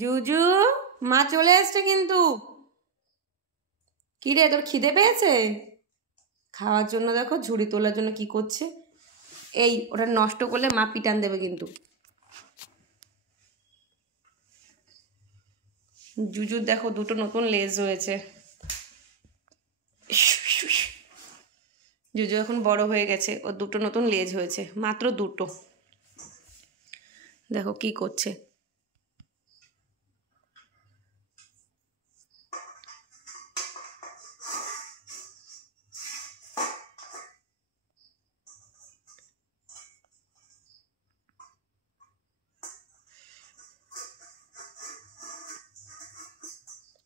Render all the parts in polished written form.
জুজু, মা চলে আসছে কিন্তু। কি রে, তোর খিদে পেয়েছে? খাওয়ার জন্য দেখো ঝুড়ি তোলার জন্য কি করছে। এই ওটা নষ্ট করলে মা পিটান দেবে কিন্তু। জুজুর দেখো দুটো নতুন লেজ হয়েছে। জুজু এখন বড় হয়ে গেছে, ওর দুটো নতুন লেজ হয়েছে, মাত্র দুটো। দেখো কি করছে।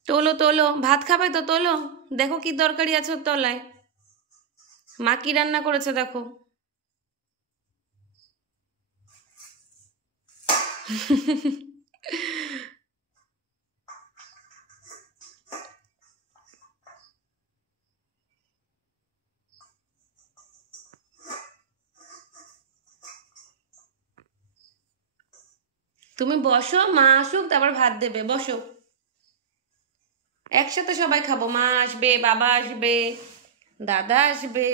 তোলো তোলো, ভাত খাবে তো তোলো। দেখো কি তরকারি আছে ওর তলায়। মা কি রান্না করেছে দেখো। তুমি বসো, মা আসুক তারপর ভাত দেবে, বসো। একসাথে সবাই খাবো, মা আসবে, বাবা আসবে, দাদা আসবে।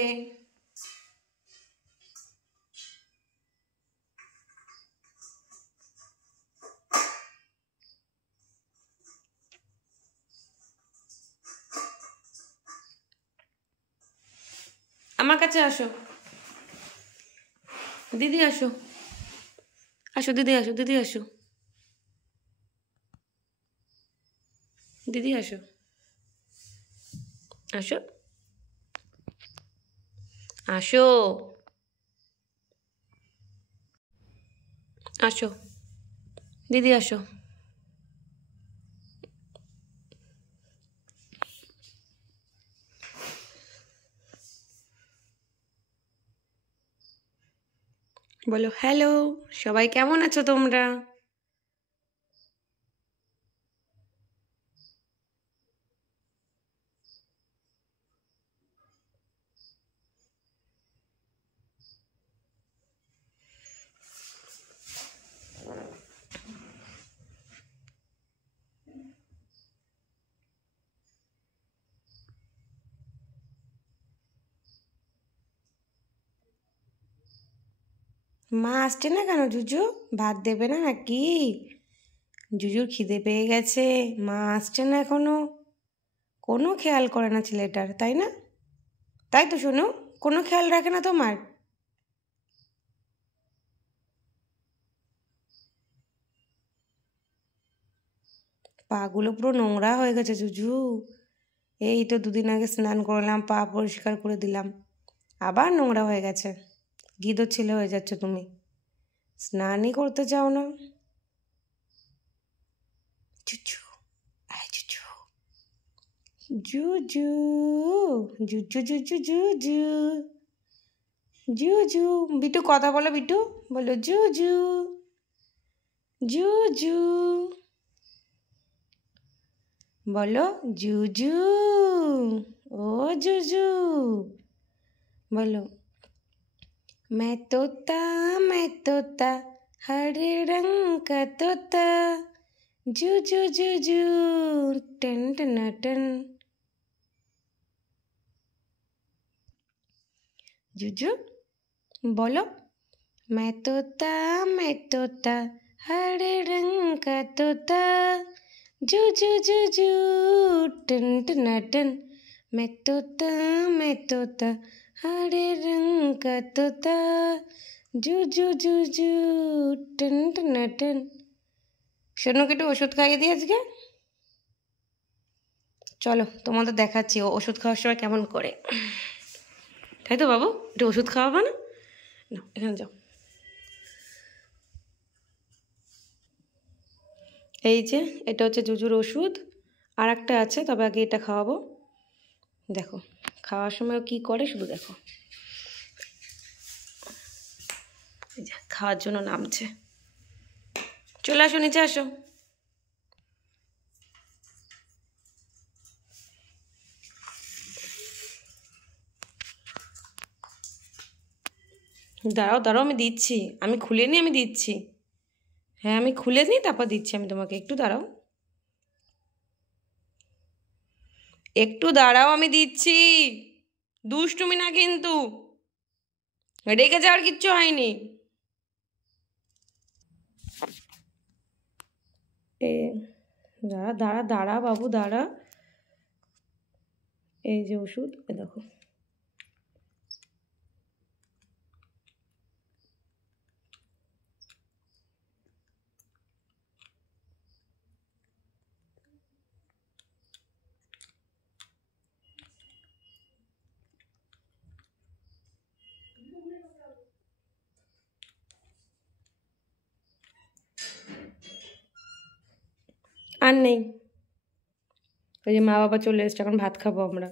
আমার কাছে আসো দিদি, আসো আসো দিদি, আসো দিদি, আসো দিদি, আসো আসো আসো আসো দিদি, আসো। বলো হ্যালো, সবাই কেমন আছো তোমরা? মা আসছে না কেন জুজু? ভাত দেবে না নাকি? জুজুর খিদে পেয়ে গেছে, মা আসছে না এখনো। কোনো খেয়াল করে না ছেলেটার, তাই না? তাই তো শোনো, কোনো খেয়াল রাখে না তোমার। পাগুলো পুরো নোংরা হয়ে গেছে জুজু। এই তো দুদিন আগে স্নান করলাম, পা পরিষ্কার করে দিলাম, আবার নোংরা হয়ে গেছে। গিদোর ছেলে হয়ে যাচ্ছ তুমি, স্নানই করতে চাও না। জুজু, আয় জুজু, জুজু, জুজু জুজু জুজু, জুজু। বিটু কথা বলো, বিটু বলো জুজু, জুজু বলো, জুজু, ও জুজু বলো। मैं तोता हरे रंग का तोता, जूजू जूजू टन टन टन। जूजू बोलो, मैं तोता हरे रंग का तोता, जूजू जूजू टन टन टन। मैं तोता हरे रंग का तोता, जूजू जूजू टन टन टन। সোনুকে একটু ওষুধ খাইয়ে দিই আজকে। চলো তোমাদের দেখাচ্ছি ও ওষুধ খাওয়ার সময় কেমন করে। তাই তো বাবু, একটু ওষুধ খাওয়াবে না? এখানে যাও। এই যে এটা হচ্ছে জুজুর ওষুধ, আর একটা আছে, তবে আগে এটা খাওয়াবো। দেখো খাওয়ার সময় কি করে শুধু দেখো। এই যে খাওয়ার জন্য নামছে। চলে আসো, নিচে আসো। দাঁড়াও দাঁড়াও, আমি দিচ্ছি, আমি খুলে নিয়ে আমি দিচ্ছি। হ্যাঁ আমি খুলে নিই, তারপর দিচ্ছি আমি তোমাকে। একটু দাঁড়াও, একটু দাঁড়াও, আমি দিচ্ছি। দুষ্টুমি না কিন্তু, রেগে যাওয়ার কিচ্ছু হয়নি। এ দাঁড়া দাঁড়া দাঁড়া বাবু দাঁড়া, এই যে ওষুধ, এ দেখো। আর নেই, ওই যে মা বাবা চলে এসছে, এখন ভাত খাবো আমরা।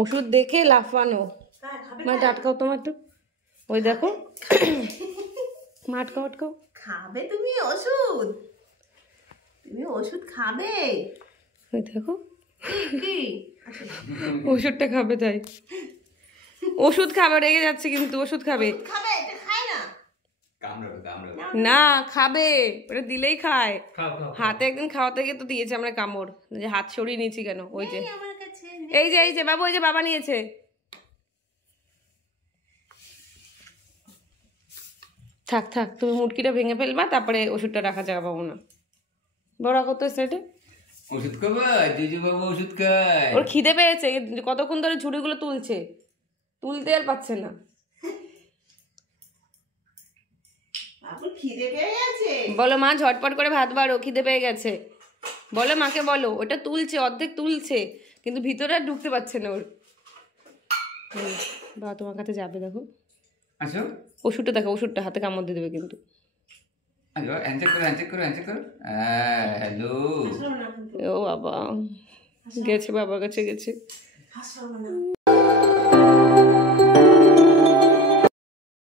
ওষুধ দেখে লাফানো। মা আটকাও তোমার একটু, ওই দেখো মা আটকাও আটকাও। খাবে তুমি ওষুধ? তুমি ওষুধ খাবে? ওই দেখো কি ওষুধটা খাবে, তাই ওষুধ খাবে, রেগে যাচ্ছে কিন্তু। ওষুধ খাবে, খাবে? এটা খায় না। না খাবে, ওটা দিলেই খায়। হাতে একদিন খাওয়াতে গিয়ে তো দিয়েছে আমরা কামড়, যে হাত সরিয়ে নিয়েছি কেন। ওই যে আমার কাছে এই যে বাবু, ওই যে বাবা নিয়েছে। থাক থাক, তুমি মুটকিটা ভেঙে ফেলবা, তারপরে ওষুধটা রাখা যাবে পাবো না। বড় কত সেটে ওষুধ খাবা? জিজু বাবু ওষুধ খায়। ওর খিদে পেয়েছে, কতক্ষণ ধরে ঝুড়িগুলো তুলছে, তুলতে আর পাচ্ছে না। বাবু খিদে পেয়ে গেছে। বলো মা ঝটপট করে ভাত বাড়ো, খিদে পেয়ে গেছে। বলো মাকে, বলো। ওটা তুলছে, অর্ধেক তুলছে, কিন্তু ভিতরে আর ঢুকতে পারছে না ওর। বা তোমার কাছে যাবে, দেখো আসো, ওষুধটা দেখো, ওষুধটা হাতে কামড় দিয়ে দেবে কিন্তু। আসো, হ্যান্ডশেক করো, হ্যান্ডশেক করো, হ্যান্ডশেক করো। হ্যালো। ও বাবা, গেছে, বাবার কাছে গেছে। হাসো না।